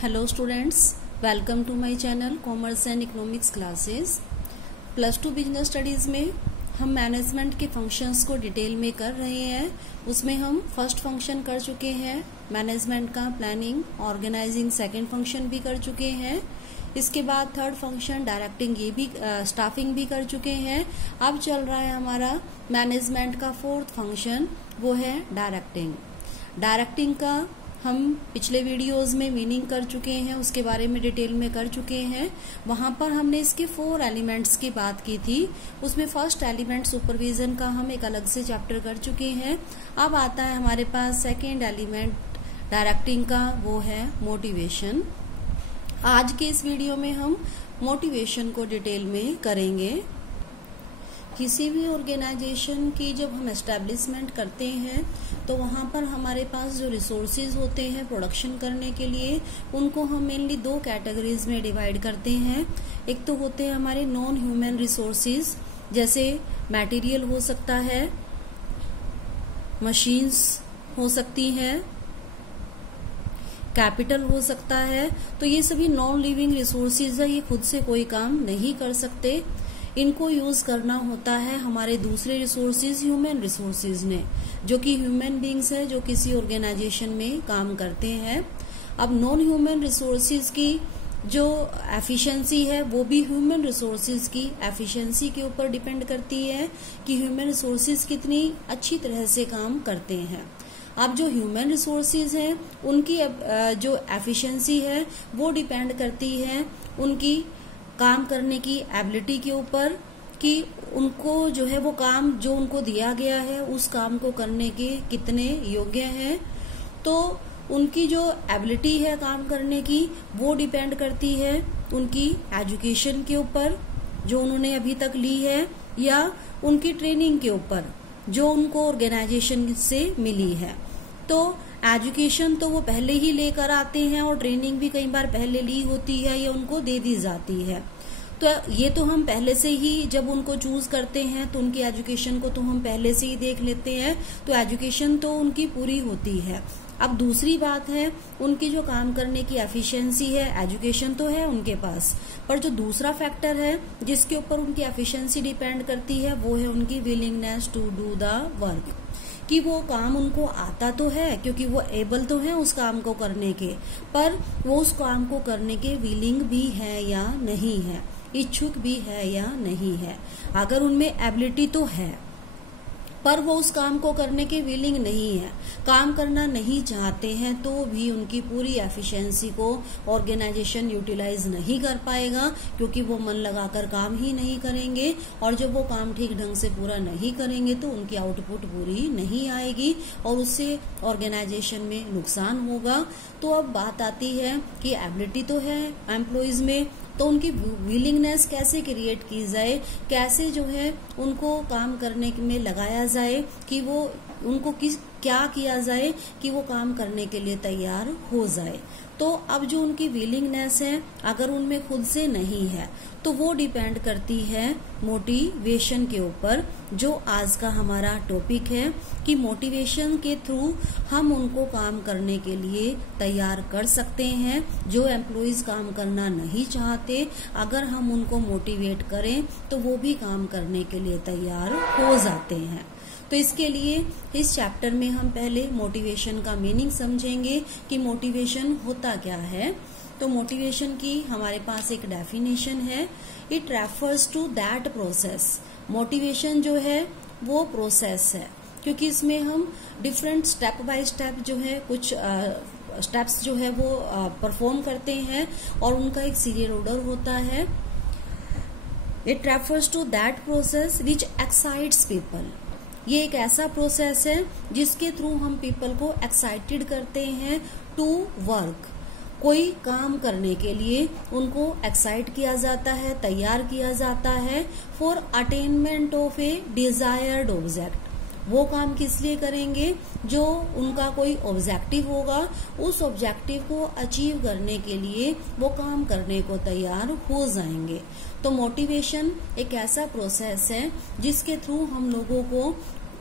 Hello students, welcome to my channel commerce and economics classes. +2 business studies में हम management के functions को detail में कर रहे हैं। उसमें हम फर्स्ट फंक्शन कर चुके हैं मैनेजमेंट का, प्लानिंग ऑर्गेनाइजिंग। सेकंड फंक्शन भी कर चुके हैं। इसके बाद थर्ड फंक्शन डायरेक्टिंग, ये भी स्टाफिंग भी कर चुके हैं। अब चल रहा है हमारा मैनेजमेंट का फोर्थ फंक्शन, वो है डायरेक्टिंग। डायरेक्टिंग का हम पिछले वीडियोस में मीनिंग कर चुके हैं, उसके बारे में डिटेल में कर चुके हैं। वहां पर हमने इसके 4 एलिमेंट्स की बात की थी। उसमें फर्स्ट एलिमेंट सुपरविजन का हम एक अलग से चैप्टर कर चुके हैं। अब आता है हमारे पास सेकेंड एलिमेंट डायरेक्टिंग का, वो है मोटिवेशन। आज के इस वीडियो में हम मोटिवेशन को डिटेल में करेंगे। किसी भी ऑर्गेनाइजेशन की जब हम एस्टैब्लिशमेंट करते हैं तो वहाँ पर हमारे पास जो रिसोर्सेज होते हैं प्रोडक्शन करने के लिए, उनको हम मेनली 2 कैटेगरीज में डिवाइड करते हैं। एक तो होते हैं हमारे नॉन ह्यूमन रिसोर्सेज, जैसे मटेरियल हो सकता है, मशीन्स हो सकती हैं, कैपिटल हो सकता है। तो ये सभी नॉन लिविंग रिसोर्सेज है, ये खुद से कोई काम नहीं कर सकते। इनको यूज करना होता है हमारे दूसरे रिसोर्सेज, ह्यूमन रिसोर्सेज ने, जो कि ह्यूमन बींग्स है जो किसी ऑर्गेनाइजेशन में काम करते हैं। अब नॉन ह्यूमन रिसोर्सेज की जो एफिशिएंसी है वो भी ह्यूमन रिसोर्सेज की एफिशिएंसी के ऊपर डिपेंड करती है कि ह्यूमन रिसोर्सेज कितनी अच्छी तरह से काम करते हैं। अब जो ह्यूमन रिसोर्सेज हैं उनकी जो एफिशिएंसी है वो डिपेंड करती है उनकी काम करने की एबिलिटी के ऊपर, कि उनको जो है वो काम जो उनको दिया गया है उस काम को करने के कितने योग्य हैं। तो उनकी जो एबिलिटी है काम करने की वो डिपेंड करती है उनकी एजुकेशन के ऊपर जो उन्होंने अभी तक ली है, या उनकी ट्रेनिंग के ऊपर जो उनको ऑर्गेनाइजेशन से मिली है। तो एजुकेशन तो वो पहले ही लेकर आते हैं और ट्रेनिंग भी कई बार पहले ली होती है या उनको दे दी जाती है। तो ये तो हम पहले से ही जब उनको चूज करते हैं तो उनकी एजुकेशन को तो हम पहले से ही देख लेते हैं, तो एजुकेशन तो उनकी पूरी होती है। अब दूसरी बात है उनकी जो काम करने की एफिशिएंसी है, एजुकेशन तो है उनके पास, पर जो दूसरा फैक्टर है जिसके ऊपर उनकी एफिशिएंसी डिपेंड करती है वो है उनकी willingness to do the work, कि वो काम उनको आता तो है क्योंकि वो एबल तो है उस काम को करने के, पर वो उस काम को करने के विलिंग भी है या नहीं है, इच्छुक भी है या नहीं है। अगर उनमें एबिलिटी तो है पर वो उस काम को करने के विलिंग नहीं है, काम करना नहीं चाहते हैं, तो भी उनकी पूरी एफिशिएंसी को ऑर्गेनाइजेशन यूटिलाइज नहीं कर पाएगा, क्योंकि वो मन लगाकर काम ही नहीं करेंगे। और जब वो काम ठीक ढंग से पूरा नहीं करेंगे तो उनकी आउटपुट पूरी नहीं आएगी और उससे ऑर्गेनाइजेशन में नुकसान होगा। तो अब बात आती है कि एबिलिटी तो है एम्प्लॉइज में, तो उनकी विलिंगनेस कैसे क्रिएट की जाए, कैसे जो है उनको काम करने में लगाया जाए, कि वो उनको क्या किया जाए कि वो काम करने के लिए तैयार हो जाए। तो अब जो उनकी विलिंगनेस है अगर उनमें खुद से नहीं है तो वो डिपेंड करती है मोटिवेशन के ऊपर, जो आज का हमारा टॉपिक है, कि मोटिवेशन के थ्रू हम उनको काम करने के लिए तैयार कर सकते हैं। जो एम्प्लॉइज काम करना नहीं चाहते, अगर हम उनको मोटिवेट करें तो वो भी काम करने के लिए तैयार हो जाते हैं। तो इसके लिए इस चैप्टर में हम पहले मोटिवेशन का मीनिंग समझेंगे कि मोटिवेशन होता क्या है। तो मोटिवेशन की हमारे पास एक डेफिनेशन है, it refers to that process. Motivation जो है वो प्रोसेस है, क्योंकि इसमें हम डिफरेंट स्टेप बाय स्टेप जो है कुछ स्टेप्स जो है वो परफॉर्म करते हैं और उनका एक सीरियल ऑर्डर होता है। It refers to that process which excites people. ये एक ऐसा प्रोसेस है जिसके थ्रू हम पीपल को एक्साइटेड करते हैं टू वर्क। कोई काम करने के लिए उनको एक्साइट किया जाता है, तैयार किया जाता है for attainment of A desired object. वो काम किस लिए करेंगे, जो उनका कोई ऑब्जेक्टिव होगा, उस ऑब्जेक्टिव को अचीव करने के लिए वो काम करने को तैयार हो जाएंगे। तो मोटिवेशन एक ऐसा प्रोसेस है जिसके थ्रू हम लोगों को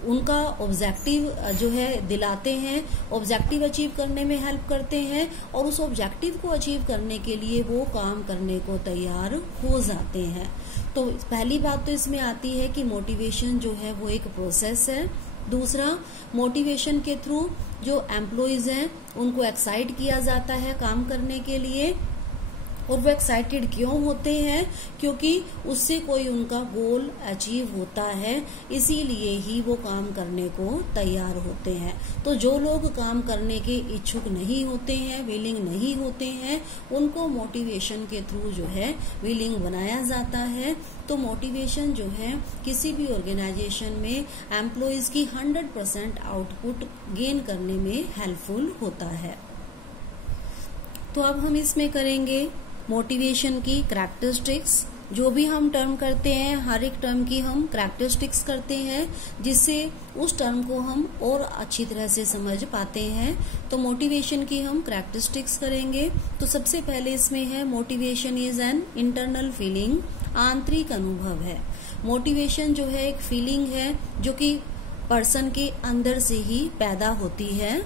उनका ऑब्जेक्टिव जो है दिलाते हैं, ऑब्जेक्टिव अचीव करने में हेल्प करते हैं और उस ऑब्जेक्टिव को अचीव करने के लिए वो काम करने को तैयार हो जाते हैं। तो पहली बात तो इसमें आती है कि मोटिवेशन जो है वो एक प्रोसेस है। दूसरा, मोटिवेशन के थ्रू जो एम्प्लॉइज हैं उनको एक्साइट किया जाता है काम करने के लिए, और वो एक्साइटेड क्यों होते हैं? क्योंकि उससे कोई उनका गोल अचीव होता है, इसीलिए ही वो काम करने को तैयार होते हैं। तो जो लोग काम करने के इच्छुक नहीं होते हैं, विलिंग नहीं होते हैं, उनको मोटिवेशन के थ्रू जो है विलिंग बनाया जाता है। तो मोटिवेशन जो है किसी भी ऑर्गेनाइजेशन में एम्प्लॉइज की 100% आउटपुट गेन करने में हेल्पफुल होता है। तो अब हम इसमें करेंगे मोटिवेशन की कैरेक्टरिस्टिक्स। जो भी हम टर्म करते हैं, हर एक टर्म की हम कैरेक्टरिस्टिक्स करते हैं, जिससे उस टर्म को हम और अच्छी तरह से समझ पाते हैं। तो मोटिवेशन की हम कैरेक्टरिस्टिक्स करेंगे। तो सबसे पहले इसमें है motivation is an internal feeling, आंतरिक अनुभव है। मोटिवेशन जो है एक फीलिंग है जो कि पर्सन के अंदर से ही पैदा होती है।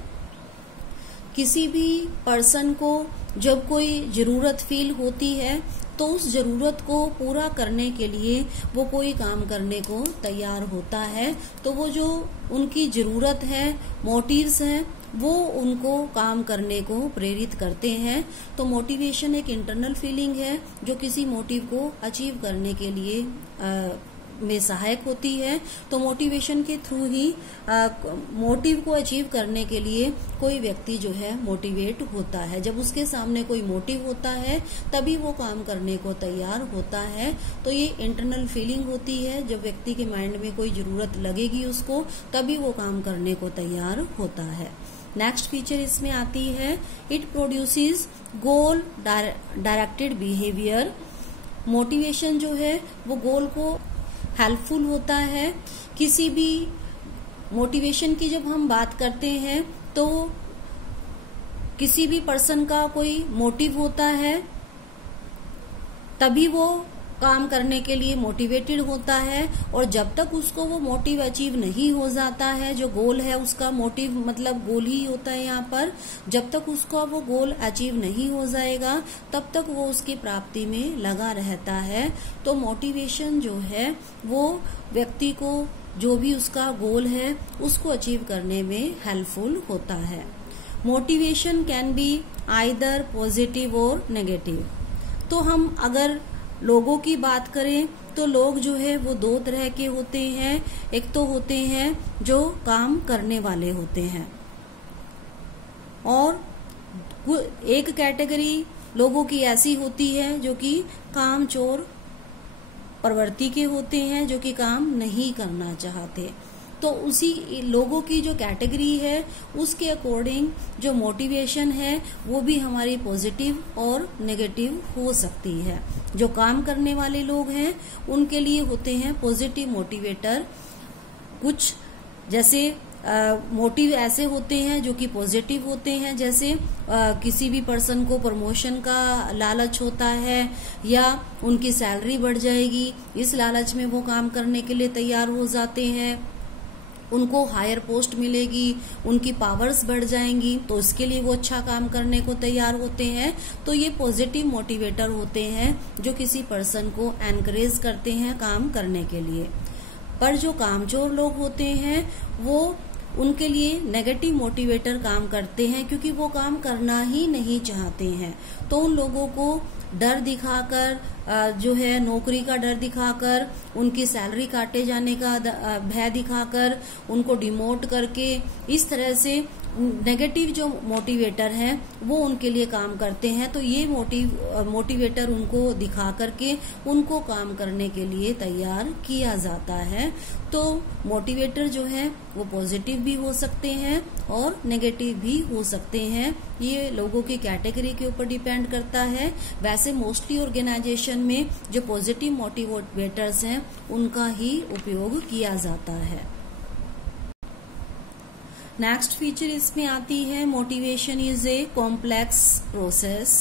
किसी भी पर्सन को जब कोई जरूरत फील होती है तो उस जरूरत को पूरा करने के लिए वो कोई काम करने को तैयार होता है। तो वो जो उनकी जरूरत है, मोटिव्स हैं, वो उनको काम करने को प्रेरित करते हैं। तो मोटिवेशन एक इंटरनल फीलिंग है जो किसी मोटिव को अचीव करने के लिए में सहायक होती है। तो मोटिवेशन के थ्रू ही मोटिव को अचीव करने के लिए कोई व्यक्ति जो है मोटिवेट होता है। जब उसके सामने कोई मोटिव होता है तभी वो काम करने को तैयार होता है। तो ये इंटरनल फीलिंग होती है, जब व्यक्ति के माइंड में कोई जरूरत लगेगी उसको, तभी वो काम करने को तैयार होता है। नेक्स्ट फीचर इसमें आती है it produces goal directed behaviour. Motivation जो है वो गोल को हेल्पफुल होता है। किसी भी मोटिवेशन की जब हम बात करते हैं तो किसी भी पर्सन का कोई मोटिव होता है, तभी वो काम करने के लिए मोटिवेटेड होता है। और जब तक उसको वो मोटिव अचीव नहीं हो जाता है, जो गोल है उसका मोटिव मतलब गोल ही होता है यहाँ पर, जब तक उसका वो गोल अचीव नहीं हो जाएगा तब तक वो उसकी प्राप्ति में लगा रहता है। तो मोटिवेशन जो है वो व्यक्ति को जो भी उसका गोल है उसको अचीव करने में हेल्पफुल होता है। Motivation can be either positive और नेगेटिव। तो हम अगर लोगों की बात करें तो लोग जो है वो दो तरह के होते हैं। एक तो होते हैं जो काम करने वाले होते हैं, और एक कैटेगरी लोगों की ऐसी होती है जो कि कामचोर प्रवृत्ति के होते हैं, जो कि काम नहीं करना चाहते। तो उसी लोगों की जो कैटेगरी है उसके अकॉर्डिंग जो मोटिवेशन है वो भी हमारी पॉजिटिव और नेगेटिव हो सकती है। जो काम करने वाले लोग हैं उनके लिए होते हैं पॉजिटिव मोटिवेटर। कुछ जैसे मोटिव ऐसे होते हैं जो कि पॉजिटिव होते हैं, जैसे किसी भी पर्सन को प्रमोशन का लालच होता है या उनकी सैलरी बढ़ जाएगी, इस लालच में वो काम करने के लिए तैयार हो जाते हैं। उनको हायर पोस्ट मिलेगी, उनकी पावर्स बढ़ जाएंगी, तो इसके लिए वो अच्छा काम करने को तैयार होते हैं। तो ये पॉजिटिव मोटिवेटर होते हैं जो किसी पर्सन को एनकरेज करते हैं काम करने के लिए। पर जो कामचोर लोग होते हैं वो उनके लिए नेगेटिव मोटिवेटर काम करते हैं, क्योंकि वो काम करना ही नहीं चाहते हैं। तो उन लोगों को डर दिखाकर जो है नौकरी का डर दिखाकर, उनकी सैलरी काटे जाने का भय दिखाकर, उनको डिमोट करके, इस तरह से नेगेटिव जो मोटिवेटर है वो उनके लिए काम करते हैं। तो ये मोटिवेटर उनको दिखा करके उनको काम करने के लिए तैयार किया जाता है। तो मोटिवेटर जो है वो पॉजिटिव भी हो सकते हैं और नेगेटिव भी हो सकते हैं। ये लोगों की कैटेगरी के ऊपर डिपेंड करता है। वैसे मोस्टली ऑर्गेनाइजेशन में जो पॉजिटिव मोटिवेटर्स हैं उनका ही उपयोग किया जाता है। नेक्स्ट फीचर इसमें आती है motivation is a complex process.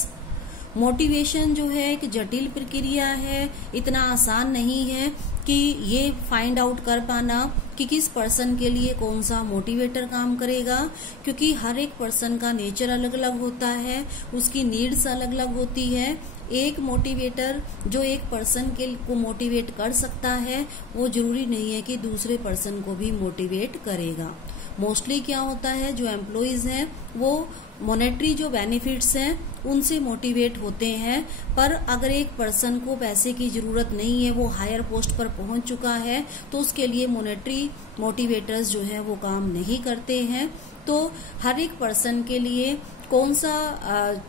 Motivation जो है एक जटिल प्रक्रिया है, इतना आसान नहीं है कि ये फाइंड आउट कर पाना कि किस पर्सन के लिए कौन सा मोटिवेटर काम करेगा, क्योंकि हर एक पर्सन का नेचर अलग अलग होता है, उसकी नीड्स अलग अलग होती है। एक मोटिवेटर जो एक पर्सन को मोटिवेट कर सकता है वो जरूरी नहीं है कि दूसरे पर्सन को भी मोटिवेट करेगा। मोस्टली क्या होता है, जो एम्प्लॉइज हैं वो मॉनेटरी जो बेनिफिट्स हैं उनसे मोटिवेट होते हैं, पर अगर एक पर्सन को पैसे की जरूरत नहीं है, वो हायर पोस्ट पर पहुंच चुका है, तो उसके लिए मॉनेटरी मोटिवेटर्स जो है वो काम नहीं करते हैं। तो हर एक पर्सन के लिए कौन सा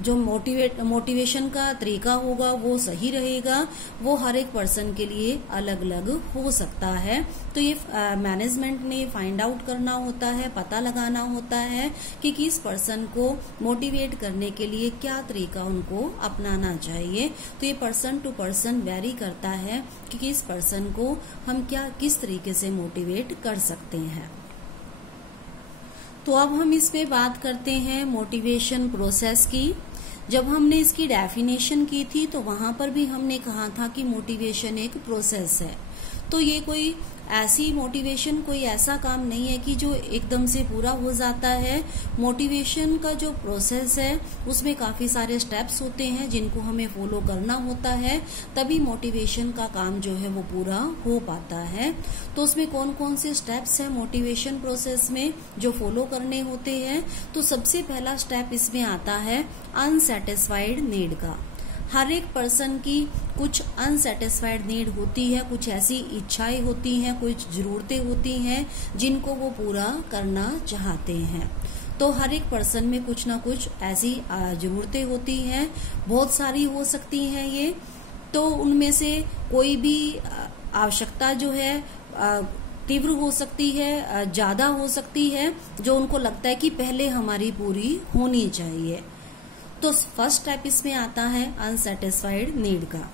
जो मोटिवेशन का तरीका होगा वो सही रहेगा, वो हर एक पर्सन के लिए अलग अलग हो सकता है। तो ये मैनेजमेंट ने फाइंड आउट करना होता है, पता लगाना होता है कि किस पर्सन को मोटिवेट करने के लिए क्या तरीका उनको अपनाना चाहिए। तो ये पर्सन टू पर्सन वेरी करता है कि किस पर्सन को हम किस तरीके से मोटिवेट कर सकते हैं। तो अब हम इस पे बात करते हैं मोटिवेशन प्रोसेस की। जब हमने इसकी डेफिनेशन की थी तो वहां पर भी हमने कहा था कि मोटिवेशन एक प्रोसेस है। तो ये कोई ऐसी मोटिवेशन कोई ऐसा काम नहीं है कि जो एकदम से पूरा हो जाता है। मोटिवेशन का जो प्रोसेस है उसमें काफी सारे स्टेप्स होते हैं जिनको हमें फॉलो करना होता है, तभी मोटिवेशन का काम जो है वो पूरा हो पाता है। तो उसमें कौन कौन से स्टेप्स हैं मोटिवेशन प्रोसेस में जो फॉलो करने होते हैं। तो सबसे पहला स्टेप इसमें आता है अनसेटिस्फाइड नीड का। हर एक पर्सन की कुछ अनसेटिस्फाइड नीड होती है, कुछ ऐसी इच्छाएं होती हैं, कुछ जरूरतें होती हैं जिनको वो पूरा करना चाहते हैं। तो हर एक पर्सन में कुछ ना कुछ ऐसी जरूरतें होती हैं, बहुत सारी हो सकती हैं ये। तो उनमें से कोई भी आवश्यकता जो है तीव्र हो सकती है, ज्यादा हो सकती है, जो उनको लगता है कि पहले हमारी पूरी होनी चाहिए। तो फर्स्ट स्टेप इसमें आता है अनसेटिस्फाइड नीड का।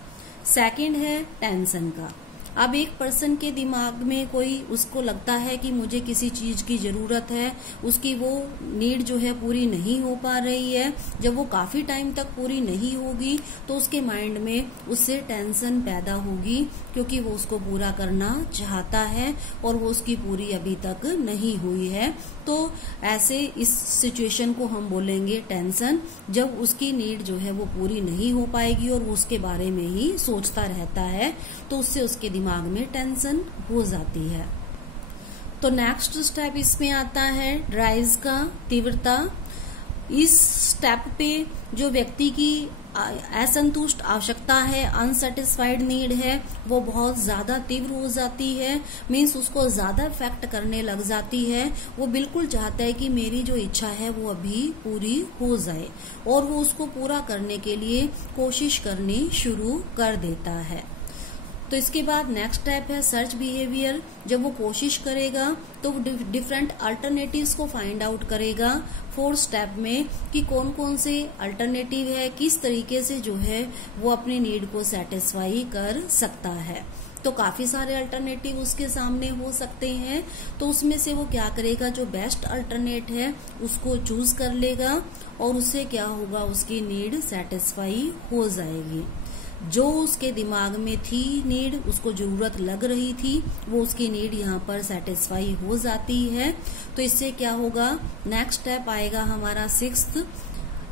सेकंड है टेंशन का। अब एक पर्सन के दिमाग में कोई उसको लगता है कि मुझे किसी चीज की जरूरत है, उसकी वो नीड जो है पूरी नहीं हो पा रही है। जब वो काफी टाइम तक पूरी नहीं होगी तो उसके माइंड में उससे टेंशन पैदा होगी, क्योंकि वो उसको पूरा करना चाहता है और वो उसकी पूरी अभी तक नहीं हुई है। तो ऐसे इस सिचुएशन को हम बोलेंगे टेंशन, जब उसकी नीड जो है वो पूरी नहीं हो पाएगी और वो उसके बारे में ही सोचता रहता है, तो उससे उसके दिमाग में टेंशन हो जाती है। तो नेक्स्ट स्टेप इसमें आता है ड्राइव्स का, तीव्रता। इस स्टेप पे जो व्यक्ति की असंतुष्ट आवश्यकता है, अनसेटिस्फाइड नीड है, वो बहुत ज्यादा तीव्र हो जाती है। मीन्स उसको ज्यादा इफेक्ट करने लग जाती है। वो बिल्कुल चाहता है कि मेरी जो इच्छा है वो अभी पूरी हो जाए, और वो उसको पूरा करने के लिए कोशिश करनी शुरू कर देता है। तो इसके बाद नेक्स्ट स्टेप है सर्च बिहेवियर। जब वो कोशिश करेगा तो वो डिफरेंट अल्टरनेटिव्स को फाइंड आउट करेगा फोर्थ स्टेप में कि कौन कौन से अल्टरनेटिव है, किस तरीके से जो है वो अपनी नीड को सेटिस्फाई कर सकता है। तो काफी सारे अल्टरनेटिव उसके सामने हो सकते हैं, तो उसमें से वो क्या करेगा, जो बेस्ट अल्टरनेट है उसको चूज कर लेगा और उससे क्या होगा, उसकी नीड सेटिस्फाई हो जाएगी। जो उसके दिमाग में थी नीड, उसको जरूरत लग रही थी, वो उसकी नीड यहाँ पर सेटिस्फाई हो जाती है। तो इससे क्या होगा, नेक्स्ट स्टेप आएगा हमारा सिक्स्थ,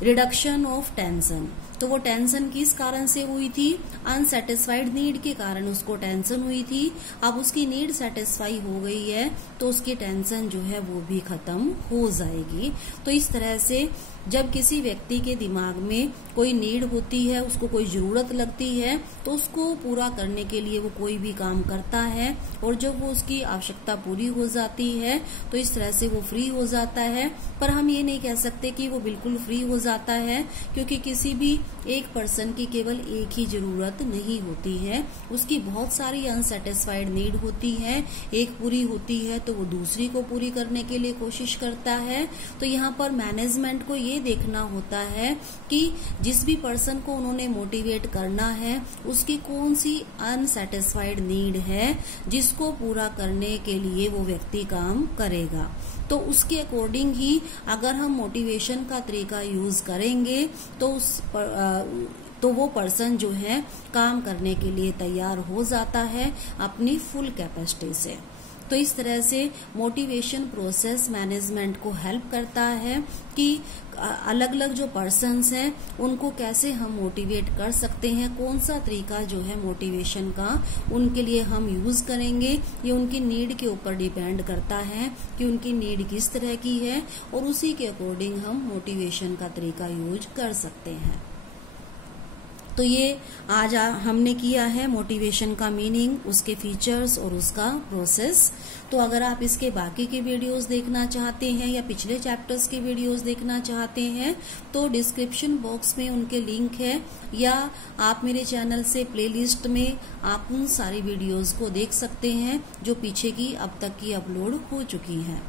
रिडक्शन ऑफ टेंशन। तो वो टेंशन किस कारण से हुई थी, अनसेटिस्फाइड नीड के कारण उसको टेंशन हुई थी। अब उसकी नीड सेटिस्फाई हो गई है तो उसकी टेंशन जो है वो भी खत्म हो जाएगी। तो इस तरह से जब किसी व्यक्ति के दिमाग में कोई नीड होती है, उसको कोई जरूरत लगती है, तो उसको पूरा करने के लिए वो कोई भी काम करता है, और जब वो उसकी आवश्यकता पूरी हो जाती है तो इस तरह से वो फ्री हो जाता है। पर हम ये नहीं कह सकते कि वो बिल्कुल फ्री हो जाता है, क्योंकि किसी भी एक पर्सन की केवल एक ही जरूरत नहीं होती है, उसकी बहुत सारी अनसेटिस्फाइड नीड होती है। एक पूरी होती है तो वो दूसरी को पूरी करने के लिए कोशिश करता है। तो यहाँ पर मैनेजमेंट को ये देखना होता है कि जिस भी पर्सन को उन्होंने मोटिवेट करना है उसकी कौन सी अनसेटिस्फाइड नीड है जिसको पूरा करने के लिए वो व्यक्ति काम करेगा। तो उसके अकॉर्डिंग ही अगर हम मोटिवेशन का तरीका यूज करेंगे तो वो पर्सन जो है काम करने के लिए तैयार हो जाता है अपनी फुल कैपेसिटी से। तो इस तरह से मोटिवेशन प्रोसेस मैनेजमेंट को हेल्प करता है कि अलग अलग जो पर्सन्स हैं उनको कैसे हम मोटिवेट कर सकते हैं, कौन सा तरीका जो है मोटिवेशन का उनके लिए हम यूज करेंगे। ये उनकी नीड के ऊपर डिपेंड करता है कि उनकी नीड किस तरह की है और उसी के अकॉर्डिंग हम मोटिवेशन का तरीका यूज कर सकते हैं। तो ये आज हमने किया है मोटिवेशन का मीनिंग, उसके फीचर्स और उसका प्रोसेस। तो अगर आप इसके बाकी के वीडियोस देखना चाहते हैं या पिछले चैप्टर्स के वीडियोस देखना चाहते हैं तो डिस्क्रिप्शन बॉक्स में उनके लिंक है, या आप मेरे चैनल से प्लेलिस्ट में आप उन सारी वीडियोस को देख सकते हैं जो पीछे की अब तक की अपलोड हो चुकी हैं।